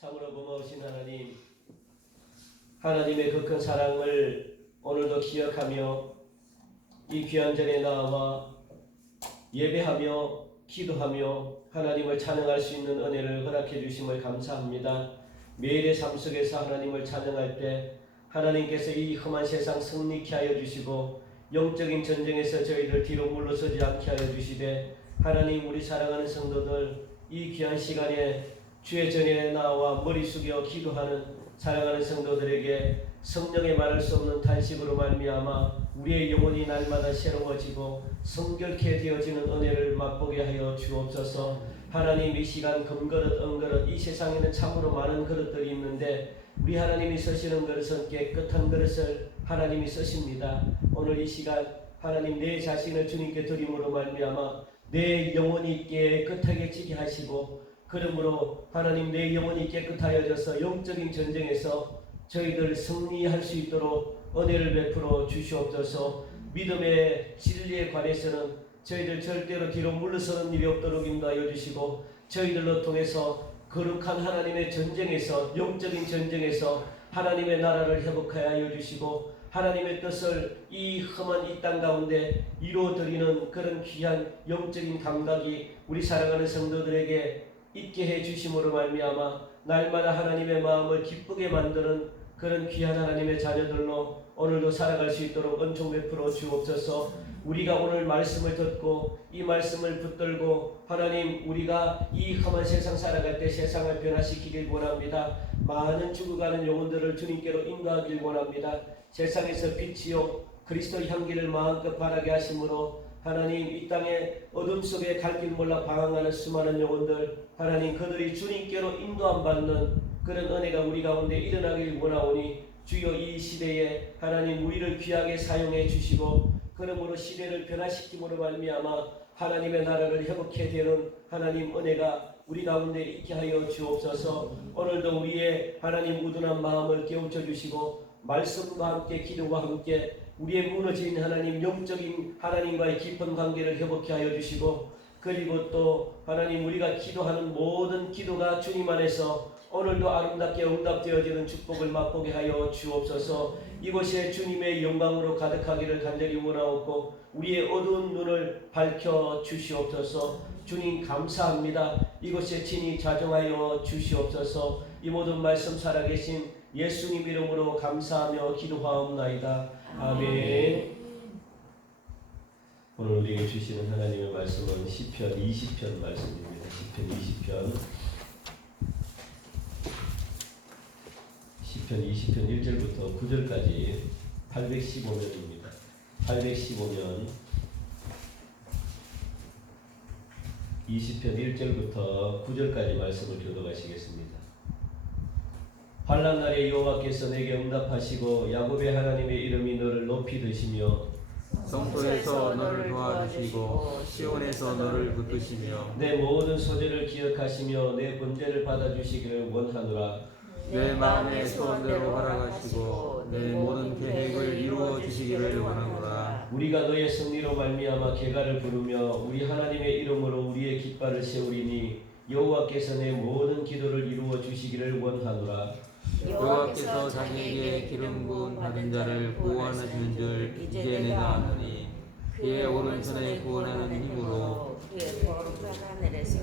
참으로 고마우신 하나님, 하나님의 그 큰 사랑을 오늘도 기억하며 이 귀한 전에 나와 예배하며 기도하며 하나님을 찬양할 수 있는 은혜를 허락해 주심을 감사합니다. 매일의 삶 속에서 하나님을 찬양할 때 하나님께서 이 험한 세상 승리케 하여 주시고 영적인 전쟁에서 저희들 뒤로 물러서지 않게 하여 주시되, 하나님, 우리 사랑하는 성도들 이 귀한 시간에 주의 전에 나와 머리 숙여 기도하는 사랑하는 성도들에게 성령의 말할 수 없는 탄식으로 말미암아 우리의 영혼이 날마다 새로워지고 성결케 되어지는 은혜를 맛보게 하여 주옵소서. 하나님, 이 시간 금그릇 은그릇 이 세상에는 참으로 많은 그릇들이 있는데 우리 하나님이 쓰시는 그릇은 깨끗한 그릇을 하나님이 쓰십니다. 오늘 이 시간 하나님, 내 자신을 주님께 드림으로 말미암아 내 영혼이 깨끗하게 지게 하시고, 그러므로 하나님, 내 영혼이 깨끗하여져서 영적인 전쟁에서 저희들 승리할 수 있도록 은혜를 베풀어 주시옵소서. 믿음의 진리에 관해서는 저희들 절대로 뒤로 물러서는 일이 없도록 인도하여 주시고, 저희들로 통해서 거룩한 하나님의 전쟁에서, 영적인 전쟁에서 하나님의 나라를 회복하여 주시고 하나님의 뜻을 이 험한 이 땅 가운데 이루어드리는 그런 귀한 영적인 감각이 우리 사랑하는 성도들에게 있게 해 주심으로 말미암아 날마다 하나님의 마음을 기쁘게 만드는 그런 귀한 하나님의 자녀들로 오늘도 살아갈 수 있도록 은총 베풀어 주옵소서. 우리가 오늘 말씀을 듣고 이 말씀을 붙들고 하나님, 우리가 이 험한 세상 살아갈 때 세상을 변화시키길 원합니다. 많은 죽어가는 영혼들을 주님께로 인도하길 원합니다. 세상에서 빛이요 그리스도 향기를 마음껏 바라게 하심으로 하나님, 이 땅의 어둠 속에 갈 길 몰라 방황하는 수많은 영혼들, 하나님, 그들이 주님께로 인도함 받는 그런 은혜가 우리 가운데 일어나길 원하오니 주여, 이 시대에 하나님 우리를 귀하게 사용해 주시고 그러므로 시대를 변화시킴으로 말미암아 하나님의 나라를 회복해 되는 하나님 은혜가 우리 가운데 있게 하여 주옵소서. 오늘도 우리의 하나님 우둔한 마음을 깨우쳐 주시고 말씀과 함께 기도와 함께 우리의 무너진 하나님 영적인 하나님과의 깊은 관계를 회복해 하여 주시고, 그리고 또 하나님, 우리가 기도하는 모든 기도가 주님 안에서 오늘도 아름답게 응답되어지는 축복을 맛보게 하여 주옵소서. 이곳에 주님의 영광으로 가득하기를 간절히 원하옵고 우리의 어두운 눈을 밝혀 주시옵소서. 주님 감사합니다. 이곳에 친히 자정하여 주시옵소서. 이 모든 말씀 살아계신 예수님 이름으로 감사하며 기도하옵나이다. 아멘. 오늘 우리에게 주시는 하나님의 말씀은 시편 20편 말씀입니다. 시편 20편 1절부터 9절까지 815면입니다. 815면 20편 1절부터 9절까지 말씀을 교독하시겠습니다. 환난 날에 여호와께서 내게 응답하시고 야곱의 하나님의 이름이 너를 높이 드시며 성소에서 너를 도와주시고 시온에서 너를 붙드시며 내 모든 소재를 기억하시며 내 번제를 받아주시기를 원하노라. 내 마음의 소원대로 허락하시고 내 모든 계획을 이루어 주시기를 원하노라. 우리가 너의 승리로 말미암아 개가를 부르며 우리 하나님의 이름으로 우리의 깃발을 세우리니 여호와께서 내 모든 기도를 이루어 주시기를 원하노라. 여호와께서 자기에게 기름 부은 받은 자를 구원하시는 줄 이제 내가 아노니 그의 오른손에 구원하는 힘으로 그의 거룩한 하늘에서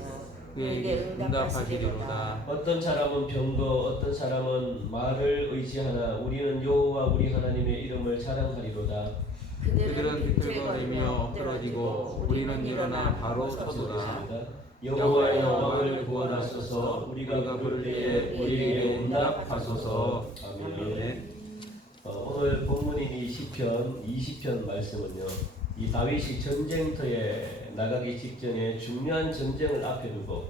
그에게 응답하시리로다. 어떤 사람은 병거 어떤 사람은 말을 의지하나 우리는 여호와 우리 하나님의 이름을 자랑하리로다. 그들은 비틀거리며 엎드러지고 우리는 일어나 바로 서도다. 여호와여 왕을 구원하소서. 우리가 부를 때에 우리에게 응답하소서. 아멘. 오늘 본문인 이 시편 20편 말씀은요, 이 다윗이 전쟁터에 나가기 직전에 중요한 전쟁을 앞에 두고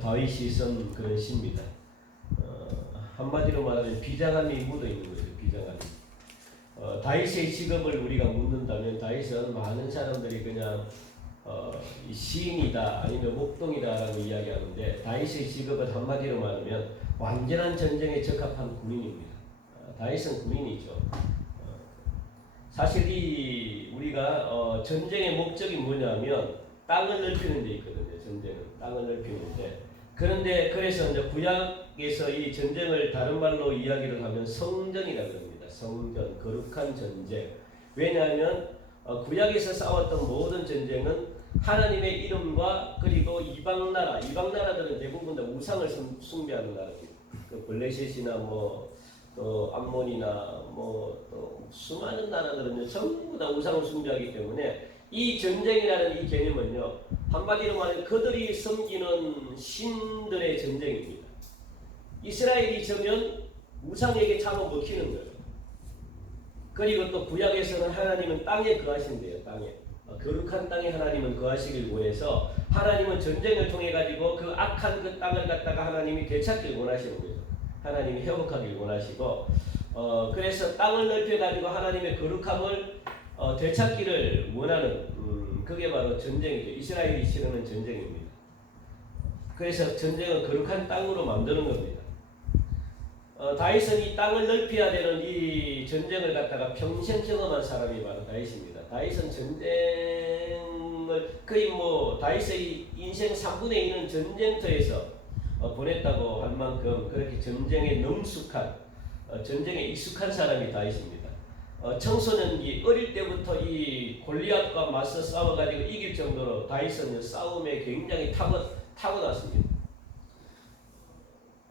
다윗이 쓴 그런 시입니다. 한마디로 말하면 비장함이 묻어 있는 거죠. 비장함이. 다윗의 직업을 우리가 묻는다면 다윗은 많은 사람들이 그냥 시인이다 아니면 목동이다라고 이야기하는데, 다윗의 직업은 한마디로 말하면 완전한 전쟁에 적합한 군인입니다. 다윗은 군인이죠. 사실 이 우리가 전쟁의 목적이 뭐냐면 땅을 넓히는 데 있거든요. 전쟁은 땅을 넓히는데, 그런데 그래서 이제 구약 구약에서 이 전쟁을 다른 말로 이야기를 하면 성전이라고 합니다. 성전, 거룩한 전쟁. 왜냐하면 구약에서 싸웠던 모든 전쟁은 하나님의 이름과 그리고 이방 나라들은 대부분 다 우상을 숭배하는 나라입니다. 그 블레셋이나 또 암몬이나 또 수많은 나라들은 전부 다 우상을 숭배하기 때문에 이 전쟁이라는 이 개념은요, 한마디로 말하면 그들이 섬기는 신들의 전쟁입니다. 이스라엘이 져면 우상에게 잡아 먹히는 거예요. 그리고 또 구약에서는 하나님은 땅에 거하신대요. 땅에. 거룩한 땅에 하나님은 거하시길 원해서 하나님은 전쟁을 통해 가지고 그 악한 그 땅을 갖다가 하나님이 되찾길 원하시는 거죠. 하나님이 회복하길 원하시고, 그래서 땅을 넓혀 가지고 하나님의 거룩함을 되찾기를 원하는, 그게 바로 전쟁이죠. 이스라엘이 치르는 전쟁입니다. 그래서 전쟁은 거룩한 땅으로 만드는 겁니다. 다윗은 이 땅을 넓혀야 되는 이 전쟁을 갖다가 평생 경험한 사람이 바로 다윗입니다. 다윗은 전쟁을 거의 다윗의 인생 3분의 2는 전쟁터에서 보냈다고 할 만큼 그렇게 전쟁에 능숙한, 전쟁에 익숙한 사람이 다윗입니다. 청소년기 어릴 때부터 이 골리앗과 맞서 싸워가지고 이길 정도로 다윗은 싸움에 굉장히 타고났습니다.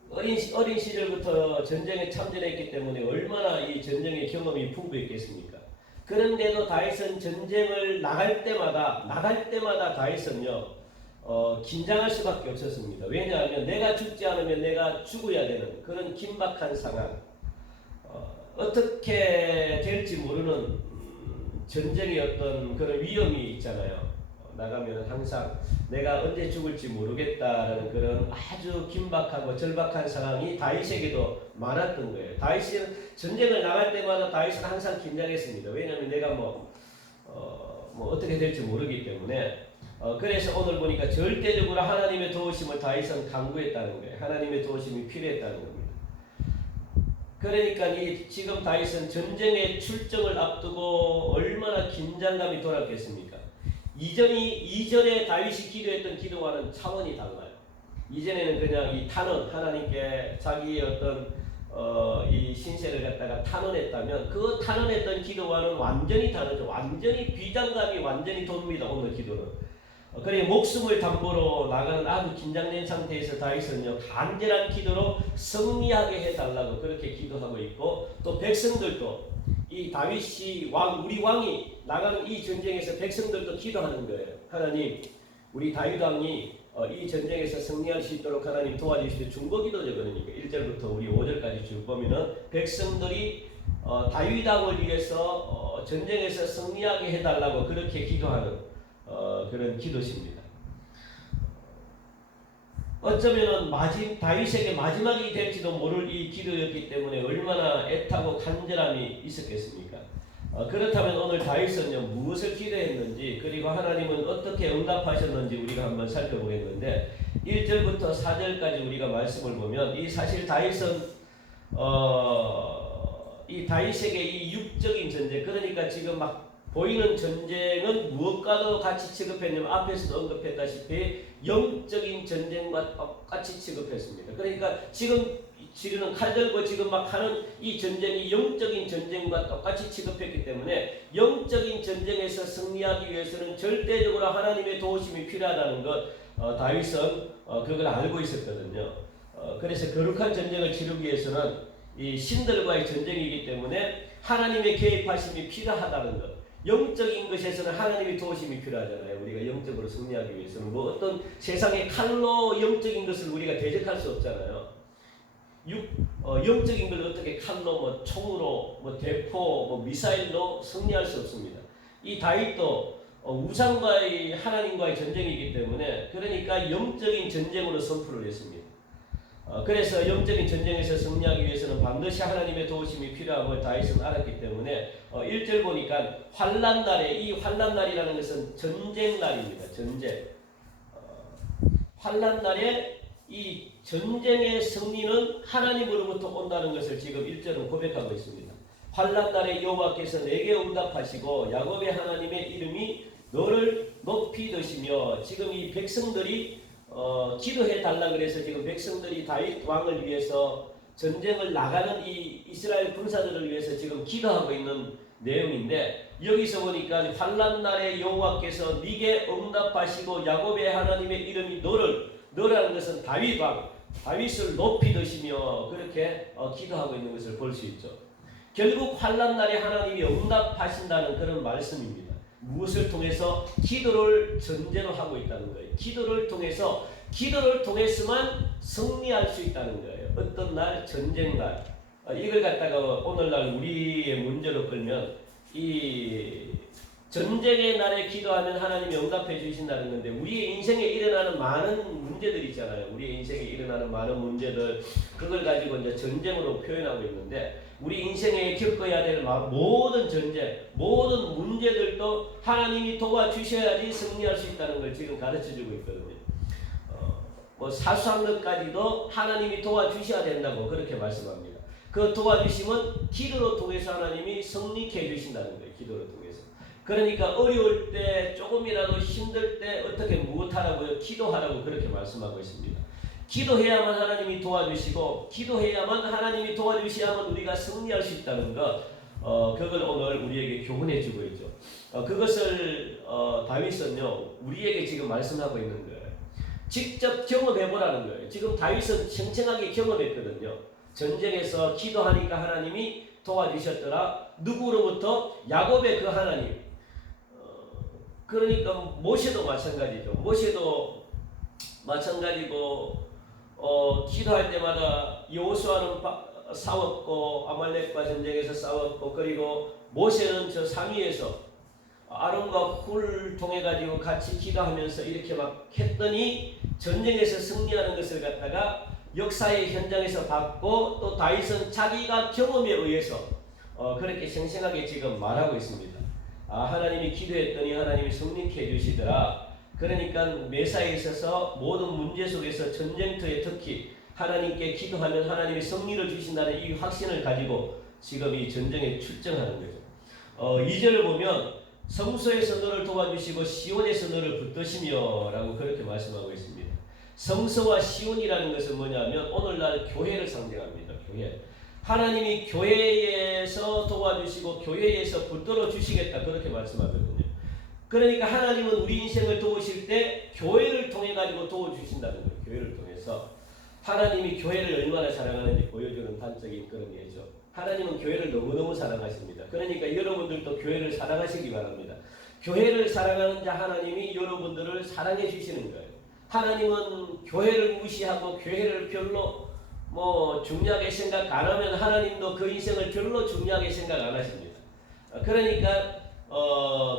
어린 시절부터 전쟁에 참전했기 때문에 얼마나 이 전쟁의 경험이 풍부했겠습니까? 그런데도 다윗은 전쟁을 나갈 때마다 다윗은요, 긴장할 수밖에 없었습니다. 왜냐하면 내가 죽지 않으면 내가 죽어야 되는 그런 긴박한 상황, 어떻게 될지 모르는 전쟁의 어떤 그런 위험이 있잖아요. 나가면 항상 내가 언제 죽을지 모르겠다라는 그런 아주 긴박하고 절박한 상황이 다윗에게도 많았던 거예요. 다윗은 전쟁을 나갈 때마다 다윗은 항상 긴장했습니다. 왜냐하면 내가 어떻게 될지 모르기 때문에. 그래서 오늘 보니까 절대적으로 하나님의 도우심을 다윗은 간구했다는 거예요. 하나님의 도우심이 필요했다는 겁니다. 그러니까 지금 다윗은 전쟁의 출정을 앞두고 얼마나 긴장감이 돌았겠습니까? 이전에 다윗이 기도했던 기도와는 차원이 달라요. 이전에는 그냥 이 탄원, 하나님께 자기의 어떤 이 신세를 갖다가 탄원했다면 그 탄원했던 기도와는 완전히 다르죠. 완전히 비장감이 완전히 돕니다. 오늘 기도는. 그러니 목숨을 담보로 나가는 아주 긴장된 상태에서 다윗은요, 간절한 기도로 승리하게 해달라고 그렇게 기도하고 있고, 또 백성들도 이 다윗이 우리 왕이 나가는 이 전쟁에서 백성들도 기도하는 거예요. 하나님, 우리 다윗 왕이 이 전쟁에서 승리할 수 있도록 하나님 도와주시오. 중보기도죠. 그러니까 1절부터 우리 5절까지 쭉 보면은 백성들이 다윗 왕을 위해서 전쟁에서 승리하게 해달라고 그렇게 기도하는 그런 기도십니다. 어쩌면은 다윗에게 마지막이 될지도 모를 이 기도였기 때문에 얼마나 애타고 간절함이 있었겠습니까? 그렇다면 오늘 다윗은요, 무엇을 기도했는지, 그리고 하나님은 어떻게 응답하셨는지 우리가 한번 살펴보겠는데, 1절부터 4절까지 우리가 말씀을 보면, 이 사실 다윗은 이 다윗에게 이 육적인 전쟁, 그러니까 지금 막 보이는 전쟁은 무엇과도 같이 취급했냐면 앞에서도 언급했다시피 영적인 전쟁과 똑같이 취급했습니다. 그러니까 지금 치르는 칼 들고 지금 막 하는 이 전쟁이 영적인 전쟁과 똑같이 취급했기 때문에 영적인 전쟁에서 승리하기 위해서는 절대적으로 하나님의 도우심이 필요하다는 것, 다윗은 그걸 알고 있었거든요. 그래서 거룩한 전쟁을 치르기 위해서는 이 신들과의 전쟁이기 때문에 하나님의 개입하심이 필요하다는 것, 영적인 것에서는 하나님의 도우심이 필요하잖아요. 우리가 영적으로 승리하기 위해서는 어떤 세상의 칼로 영적인 것을 우리가 대적할 수 없잖아요. 영적인 걸 어떻게 칼로, 총으로, 대포, 미사일로 승리할 수 없습니다. 이 다윗도 우상과의 하나님과의 전쟁이기 때문에, 그러니까 영적인 전쟁으로 선포를 했습니다. 그래서 영적인 전쟁에서 승리하기 위해서는 반드시 하나님의 도우심이 필요함을 다윗은 알았기 때문에 1절 보니까 환난날에, 이 환난날이라는 것은 전쟁날입니다. 전쟁. 환난날에 이 전쟁의 승리는 하나님으로부터 온다는 것을 지금 1절은 고백하고 있습니다. 환난날에 여호와께서 내게 응답하시고 야곱의 하나님의 이름이 너를 높이 드시며, 지금 이 백성들이 기도해 달라 그래서 지금 백성들이 다윗 왕을 위해서 전쟁을 나가는 이 이스라엘 군사들을 위해서 지금 기도하고 있는 내용인데, 여기서 보니까 환난 날에 여호와께서 네게 응답하시고 야곱의 하나님의 이름이 너라는 것은 다윗 왕, 다윗을 높이 드시며 그렇게 기도하고 있는 것을 볼 수 있죠. 결국 환난 날에 하나님이 응답하신다는 그런 말씀입니다. 무엇을 통해서? 기도를 전제로 하고 있다는 거예요. 기도를 통해서만 승리할 수 있다는 거예요. 어떤 날? 전쟁 날. 이걸 갖다가 오늘날 우리의 문제로 끌면 이 전쟁의 날에 기도하면 하나님이 응답해 주신다는 건데, 우리의 인생에 일어나는 많은 문제들이 있잖아요. 우리의 인생에 일어나는 많은 문제들, 그걸 가지고 이제 전쟁으로 표현하고 있는데, 우리 인생에 겪어야 될 모든 전쟁, 모든 문제들도 하나님이 도와주셔야지 승리할 수 있다는 걸 지금 가르쳐주고 있거든요. 뭐 사소한 것까지도 하나님이 도와주셔야 된다고 그렇게 말씀합니다. 그 도와주심은 기도로 통해서 하나님이 승리케 해주신다는 거예요. 기도로 통해서. 그러니까 어려울 때, 조금이라도 힘들 때 어떻게 무엇하라고요? 기도하라고 그렇게 말씀하고 있습니다. 기도해야만 하나님이 도와주시고, 기도해야만 하나님이 도와주셔야만 우리가 승리할 수 있다는 것, 그걸 오늘 우리에게 교훈해 주고 있죠. 그것을 다윗은요 우리에게 지금 말씀하고 있는 거예요. 직접 경험해 보라는 거예요. 지금 다윗은 청청하게 경험했거든요. 전쟁에서 기도하니까 하나님이 도와주셨더라. 누구로부터? 야곱의 그 하나님. 그러니까 모세도 마찬가지죠. 모세도 마찬가지고 기도할 때마다 여호수아는 싸웠고 아말렉과 전쟁에서 싸웠고, 그리고 모세는 저 상위에서 아론과 훌 통해 가지고 같이 기도하면서 이렇게 막 했더니 전쟁에서 승리하는 것을 갖다가 역사의 현장에서 봤고, 또 다윗은 자기가 경험에 의해서 그렇게 생생하게 지금 말하고 있습니다. 하나님이 기도했더니 하나님이 승리케 해주시더라. 그러니까 매사에 있어서 모든 문제 속에서 전쟁터에 특히 하나님께 기도하면 하나님이 승리를 주신다는 이 확신을 가지고 지금 이 전쟁에 출정하는 거죠. 2절을 보면 성소에서 너를 도와주시고 시온에서 너를 붙드시며 라고 그렇게 말씀하고 있습니다. 성소와 시온이라는 것은 뭐냐면 오늘날 교회를 상징합니다. 교회. 하나님이 교회에서 도와주시고 교회에서 붙들어 주시겠다 그렇게 말씀하거든요. 그러니까 하나님은 우리 인생을 도우실 때 교회를 통해 가지고 도와주신다는 거예요. 교회를 통해서. 하나님이 교회를 얼마나 사랑하는지 보여주는 단적인 그런 예죠. 하나님은 교회를 너무너무 사랑하십니다. 그러니까 여러분들도 교회를 사랑하시기 바랍니다. 교회를 사랑하는 자 하나님이 여러분들을 사랑해 주시는 거예요. 하나님은 교회를 무시하고 교회를 별로 중요하게 생각 안 하면 하나님도 그 인생을 별로 중요하게 생각 안 하십니다. 그러니까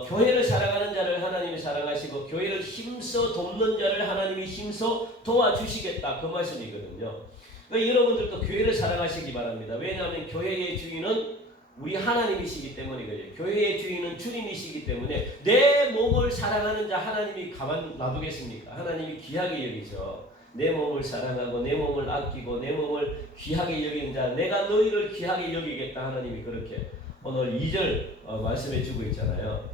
교회를 사랑하는 자를 하나님이 사랑하시고 교회를 힘써 돕는 자를 하나님이 힘써 도와주시겠다 그 말씀이거든요. 그러니까 여러분들도 교회를 사랑하시기 바랍니다. 왜냐하면 교회의 주인은 우리 하나님이시기 때문이거든요. 교회의 주인은 주님이시기 때문에 내 몸을 사랑하는 자 하나님이 가만 놔두겠습니까? 하나님이 귀하게 여기죠. 내 몸을 사랑하고 내 몸을 아끼고 내 몸을 귀하게 여기는 자, 내가 너희를 귀하게 여기겠다 하나님이 그렇게 오늘 2절 말씀해 주고 있잖아요.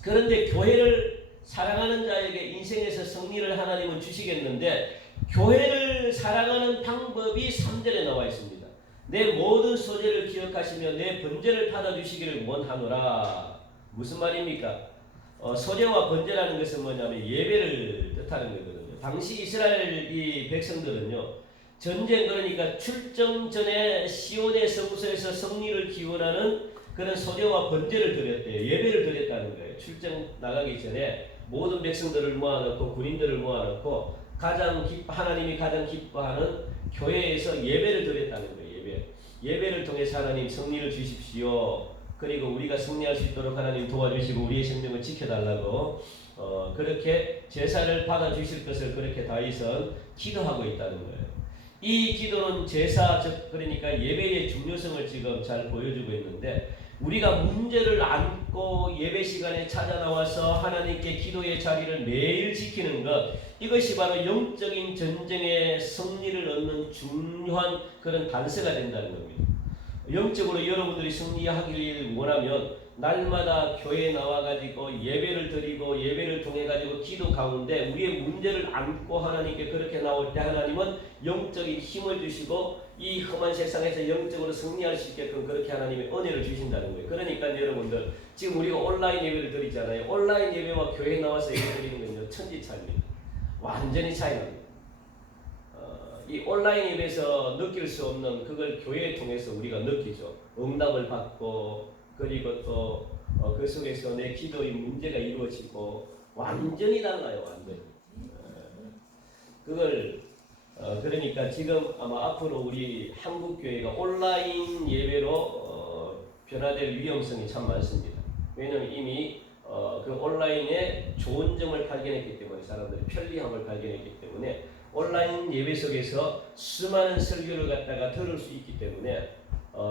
그런데 교회를 사랑하는 자에게 인생에서 승리를 하나님은 주시겠는데, 교회를 사랑하는 방법이 3절에 나와 있습니다. 내 모든 소재를 기억하시며 내 번제를 받아주시기를 원하노라. 무슨 말입니까? 소재와 번제라는 것은 뭐냐면 예배를 뜻하는 거거든요. 당시 이스라엘 이 백성들은요, 전쟁 그러니까 출정 전에 시온의 성소에서 승리를 기원하는 그런 소제와 번제를 드렸대요. 예배를 드렸다는 거예요. 출정 나가기 전에 모든 백성들을 모아놓고 군인들을 모아놓고 하나님이 가장 기뻐하는 교회에서 예배를 드렸다는 거예요. 예배를 통해서 하나님 승리를 주십시오. 그리고 우리가 승리할 수 있도록 하나님 도와주시고 우리의 생명을 지켜달라고 그렇게 제사를 받아주실 것을 그렇게 다윗은 기도하고 있다는 거예요. 이 기도는 제사, 즉 그러니까 예배의 중요성을 지금 잘 보여주고 있는데, 우리가 문제를 안고 예배 시간에 찾아 나와서 하나님께 기도의 자리를 매일 지키는 것, 이것이 바로 영적인 전쟁의 승리를 얻는 중요한 그런 단서가 된다는 겁니다. 영적으로 여러분들이 승리하기를 원하면 날마다 교회에 나와가지고 예배를 드리고 예배를 통해가지고 기도 가운데 우리의 문제를 안고 하나님께 그렇게 나올 때 하나님은 영적인 힘을 주시고 이 험한 세상에서 영적으로 승리할 수 있게끔 그렇게 하나님의 은혜를 주신다는 거예요. 그러니까 여러분들 지금 우리가 온라인 예배를 드리잖아요. 온라인 예배와 교회에 나와서 예배 드리는 건요 천지 차이입니다. 완전히 차이납니다. 이 온라인 예배에서 느낄 수 없는 그걸 교회를 통해서 우리가 느끼죠. 응답을 받고 그리고 또 그 속에서 내 기도의 문제가 이루어지고 완전히 달라요. 완전히. 그걸 그러니까 지금 아마 앞으로 우리 한국 교회가 온라인 예배로 변화될 위험성이 참 많습니다. 왜냐하면 이미 그 온라인의 좋은 점을 발견했기 때문에 사람들이 편리함을 발견했기 때문에 온라인 예배 속에서 수많은 설교를 갖다가 들을 수 있기 때문에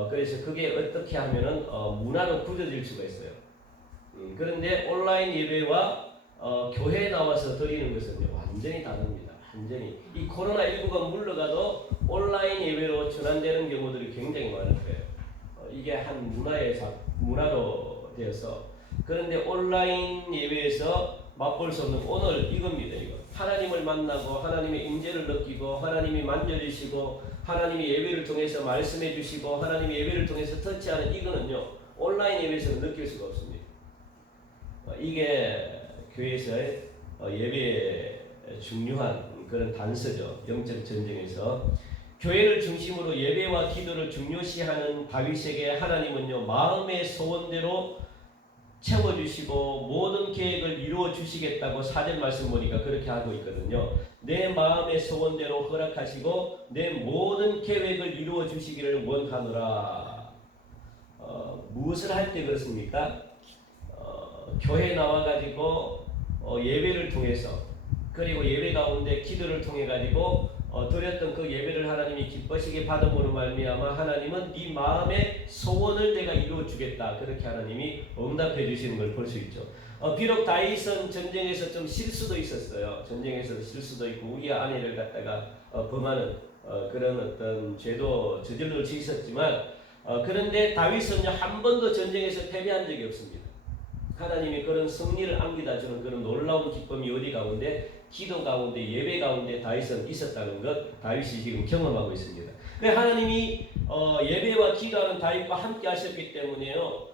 그래서 그게 어떻게 하면은 문화로 굳어질 수가 있어요. 그런데 온라인 예배와 교회에 나와서 드리는 것은 완전히 다릅니다. 완전히 이 코로나19가 물러가도 온라인 예배로 전환되는 경우들이 굉장히 많을 거예요. 이게 한 문화로 되어서 그런데 온라인 예배에서 맛볼 수 없는 오늘 이겁니다. 이거 하나님을 만나고 하나님의 임재를 느끼고 하나님이 만져주시고 하나님이 예배를 통해서 말씀해 주시고 하나님이 예배를 통해서 터치하는 이거는요 온라인 예배에서는 느낄 수가 없습니다. 이게 교회에서의 예배의 중요한 그런 단서죠. 영적 전쟁에서 교회를 중심으로 예배와 기도를 중요시하는 다윗에게 하나님은요 마음의 소원대로 채워주시고 모든 계획을 이루어 주시겠다고 4절 말씀 보니까 그렇게 하고 있거든요. 내 마음의 소원대로 허락하시고 내 모든 계획을 이루어 주시기를 원하노라. 무엇을 할 때 그렇습니까? 교회 나와가지고 예배를 통해서 그리고 예배 가운데 기도를 통해 가지고 드렸던 그 예배를 하나님이 기뻐시게 받음으로 말미암아 하나님은 네 마음의 소원을 내가 이루어 주겠다. 그렇게 하나님이 응답해 주시는 걸 볼 수 있죠. 비록 다윗은 전쟁에서 좀 실수도 있었어요. 전쟁에서 실수도 있고 우리 아내를 갖다가 범하는 그런 어떤 죄도 저질러 수 있었지만 그런데 다윗은요 한 번도 전쟁에서 패배한 적이 없습니다. 하나님이 그런 승리를 안겨다 주는 그런 놀라운 기쁨이 어디 가운데 기도 가운데 예배 가운데 다윗은 있었다는 것 다윗이 지금 경험하고 있습니다. 하나님이 예배와 기도하는 다윗과 함께 하셨기 때문에요.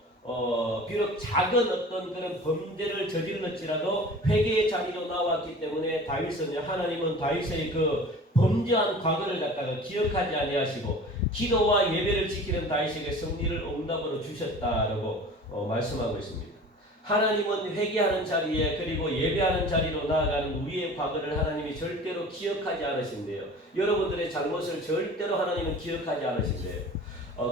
비록 작은 어떤 그런 범죄를 저질렀지라도 회개의 자리로 나왔기 때문에 다윗은 하나님은 다윗의 그 범죄한 과거를 갖다가 기억하지 아니하시고 기도와 예배를 지키는 다윗에게 승리를 응답으로 주셨다라고 말씀하고 있습니다. 하나님은 회개하는 자리에 그리고 예배하는 자리로 나아가는 우리의 과거를 하나님이 절대로 기억하지 않으신대요. 여러분들의 잘못을 절대로 하나님은 기억하지 않으신대요.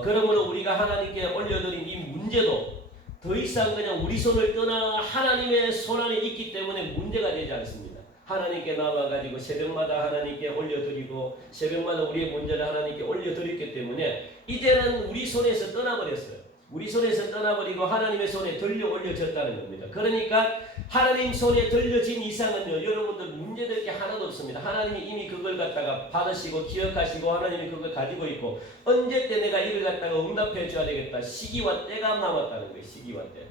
그러므로 우리가 하나님께 올려드린 이 문제도 더 이상 그냥 우리 손을 떠나 하나님의 손 안에 있기 때문에 문제가 되지 않습니다. 하나님께 나와가지고 새벽마다 하나님께 올려드리고 새벽마다 우리의 문제를 하나님께 올려드렸기 때문에 이제는 우리 손에서 떠나버렸어요. 우리 손에서 떠나버리고 하나님의 손에 들려 올려졌다는 겁니다. 그러니까 하나님 손에 들려진 이상은요 여러분들 문제될 게 하나도 없습니다. 하나님이 이미 그걸 갖다가 받으시고 기억하시고 하나님이 그걸 가지고 있고 언제 때 내가 이걸 갖다가 응답해 줘야 되겠다. 시기와 때가 남았다는 거예요. 시기와 때.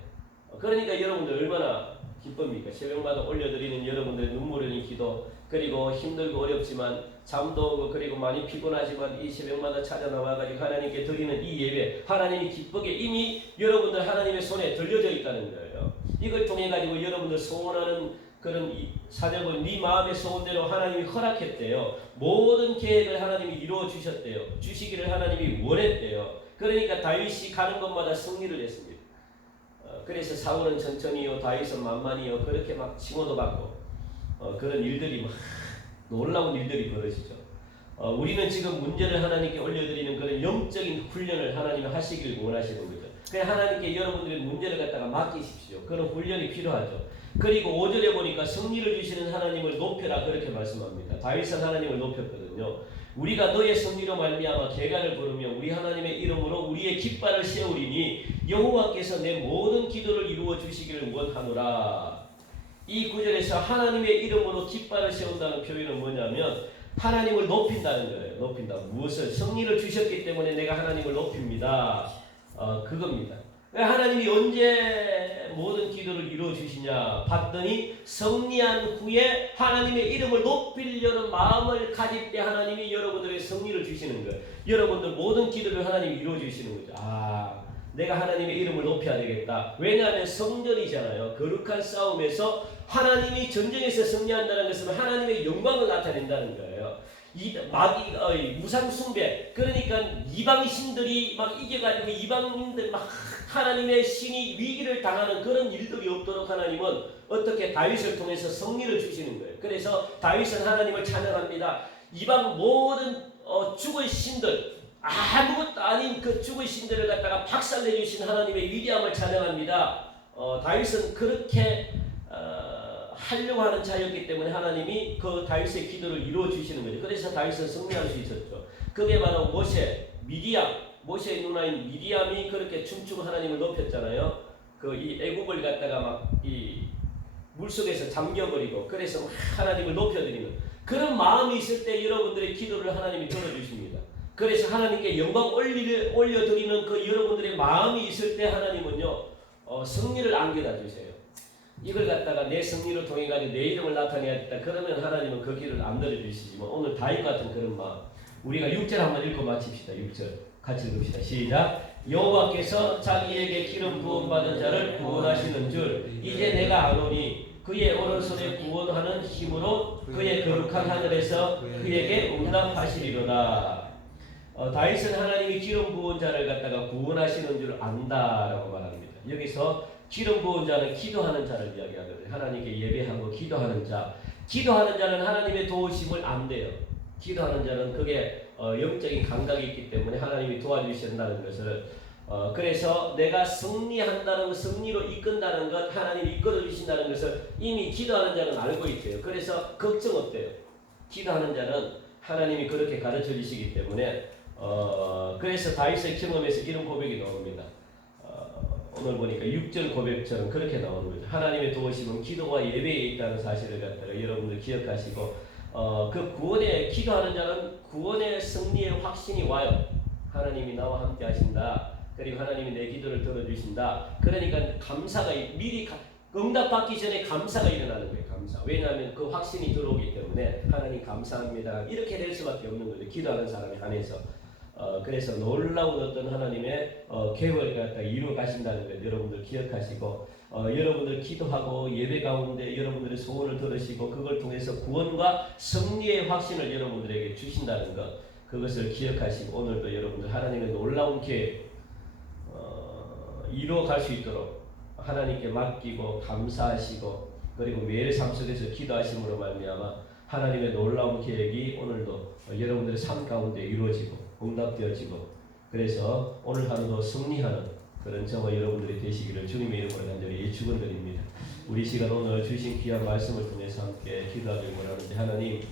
그러니까 여러분들 얼마나 기쁩니까? 새벽마다 올려드리는 여러분들의 눈물 흘린 기도 그리고 힘들고 어렵지만 잠도 오고 그리고 많이 피곤하지만 이 새벽마다 찾아 나와가지고 하나님께 드리는 이 예배 하나님이 기쁘게 이미 여러분들 하나님의 손에 들려져 있다는 거예요. 이걸 통해 가지고 여러분들 소원하는 그런 사정을 네 마음의 소원대로 하나님이 허락했대요. 모든 계획을 하나님이 이루어 주셨대요. 주시기를 하나님이 원했대요. 그러니까 다윗이 가는 곳마다 승리를 했습니다. 그래서 사울은 천천히요 다윗은 만만히요 그렇게 막 칭호도 받고 그런 일들이 막 놀라운 일들이 벌어지죠. 우리는 지금 문제를 하나님께 올려드리는 그런 영적인 훈련을 하나님이 하시길 원하시는 거죠. 그냥 하나님께 여러분들의 문제를 갖다가 맡기십시오. 그런 훈련이 필요하죠. 그리고 5절에 보니까 승리를 주시는 하나님을 높여라 그렇게 말씀합니다. 다윗은 하나님을 높였거든요. 우리가 너의 승리로 말미암아 계가를 부르며 우리 하나님의 이름으로 우리의 깃발을 세우리니 여호와께서 내 모든 기도를 이루어 주시기를 원하노라. 이 구절에서 하나님의 이름으로 깃발을 세운다는 표현은 뭐냐면 하나님을 높인다는 거예요. 높인다. 무엇을? 승리를 주셨기 때문에 내가 하나님을 높입니다. 그겁니다. 하나님이 언제 모든 기도를 이루어 주시냐 봤더니 승리한 후에 하나님의 이름을 높이려는 마음을 가질 때 하나님이 여러분들의 승리를 주시는 거예요. 여러분들 모든 기도를 하나님이 이루어 주시는 거죠. 내가 하나님의 이름을 높여야 되겠다. 왜냐하면 성전이잖아요. 거룩한 싸움에서 하나님이 전쟁에서 승리한다는 것은 하나님의 영광을 나타낸다는 거예요. 무상 숭배, 그러니까 이방 신들이 막 이겨가지고 이방인들 막 하나님의 신이 위기를 당하는 그런 일들이 없도록 하나님은 어떻게 다윗을 통해서 승리를 주시는 거예요. 그래서 다윗은 하나님을 찬양합니다. 이방 모든 죽은 신들, 아무것도 아닌 그 죽은 신들을 갖다가 박살내주신 하나님의 위대함을 찬양합니다. 다윗은 그렇게 하려고 하는 자였기 때문에 하나님이 그 다윗의 기도를 이루어 주시는 거죠. 그래서 다윗은 승리할 수 있었죠. 그게 바로 모세의 누나인 미디암이 그렇게 춤추고 하나님을 높였잖아요. 이 애굽을 갖다가 막 이 물속에서 잠겨버리고 그래서 막 하나님을 높여드리는 그런 마음이 있을 때 여러분들의 기도를 하나님이 들어주십니다. 그래서 하나님께 영광 올려드리는 그 여러분들의 마음이 있을 때 하나님은요 승리를 안겨다 주세요. 이걸 갖다가 내 승리로 통해 가지고 내 이름을 나타내야겠다. 그러면 하나님은 그 길을 안 들어주시지만 오늘 다윗 같은 그런 마음. 우리가 6절 한번 읽고 마칩시다. 6절 같이 읽읍시다. 시작. 여호와께서 자기에게 기름 부음 받은 자를 구원하시는 줄 이제 내가 아노니 그의 오른손에 구원하는 힘으로 그의 거룩한 하늘에서 그에게 응답하시리로다. 다윗은 하나님이 기름 부은 자를 갖다가 구원하시는 줄 안다라고 말합니다. 여기서 기름 부은 자는 기도하는 자를 이야기하거든요. 하나님께 예배하고 기도하는 자. 기도하는 자는 하나님의 도우심을 안돼요. 기도하는 자는 그게 영적인 감각이 있기 때문에 하나님이 도와주신다는 것을 그래서 내가 승리한다는 것, 승리로 이끈다는 것, 하나님이 이끌어 주신다는 것을 이미 기도하는 자는 알고 있대요. 그래서 걱정 없대요. 기도하는 자는 하나님이 그렇게 가르쳐 주시기 때문에 그래서 다윗의 경험에서 이런 고백이 나옵니다. 오늘 보니까 6절 고백처럼 그렇게 나오는 거죠. 하나님의 도우심은 기도와 예배에 있다는 사실을 갖다가 여러분들 기억하시고 그 구원에 기도하는 자는 구원의 승리의 확신이 와요. 하나님이 나와 함께 하신다. 그리고 하나님이 내 기도를 들어주신다. 그러니까 감사가 미리 응답받기 전에 감사가 일어나는 거예요. 감사. 왜냐하면 그 확신이 들어오기 때문에 하나님 감사합니다. 이렇게 될 수밖에 없는 거죠. 기도하는 사람이 안에서. 그래서 놀라운 어떤 하나님의 계획을 갖다 이루어 가신다는 것 여러분들 기억하시고 여러분들 기도하고 예배 가운데 여러분들의 소원을 들으시고 그걸 통해서 구원과 승리의 확신을 여러분들에게 주신다는 것 그것을 기억하시고 오늘도 여러분들 하나님의 놀라운 계획 이루어 갈 수 있도록 하나님께 맡기고 감사하시고 그리고 매일 삶 속에서 기도하심으로 말미암아 하나님의 놀라운 계획이 오늘도 여러분들의 삶 가운데 이루어지고 응답되어지고 그래서 오늘 하루도 승리하는 그런 저와 여러분들이 되시기를 주님의 이름으로 간절히 축원드립니다. 우리 시간 오늘 주신 귀한 말씀을 통해서 함께 기도하길 원하는데 하나님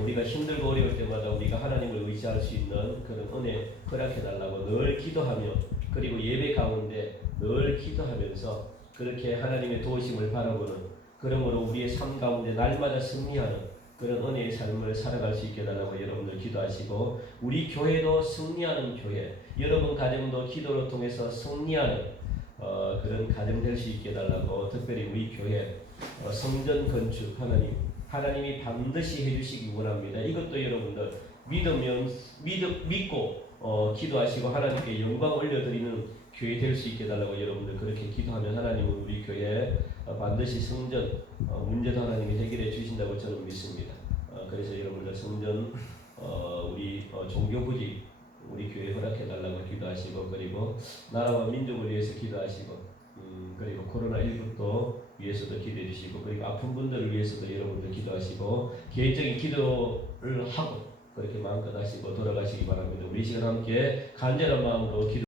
우리가 힘들고 어려울 때마다 우리가 하나님을 의지할 수 있는 그런 은혜 허락해달라고 늘 기도하며 그리고 예배 가운데 늘 기도하면서 그렇게 하나님의 도우심을 바라보는 그러므로 우리의 삶 가운데 날마다 승리하는 그런 은혜의 삶을 살아갈 수 있게 해달라고 여러분들 기도하시고 우리 교회도 승리하는 교회 여러분 가정도 기도를 통해서 승리하는 그런 가정 될 수 있게 해달라고 특별히 우리 교회 성전 건축 하나님이 반드시 해주시기 원합니다. 이것도 여러분들 믿고 기도하시고 하나님께 영광 올려드리는 교회 될 수 있게 해달라고 여러분들 그렇게 기도하면 하나님은 우리 교회 반드시 성전 문제도 하나님이 해결해 주신다고 저는 믿습니다. 그래서 여러분들 성전 우리 종교부지 우리 교회 허락해달라고 기도하시고 그리고 나라와 민족을 위해서 기도하시고 그리고 코로나19도 위해서도 기도해 주시고 그리고 아픈 분들을 위해서도 여러분들 기도하시고 개인적인 기도를 하고 그렇게 마음껏 하시고 돌아가시기 바랍니다. 우리 시간 함께 간절한 마음으로 기도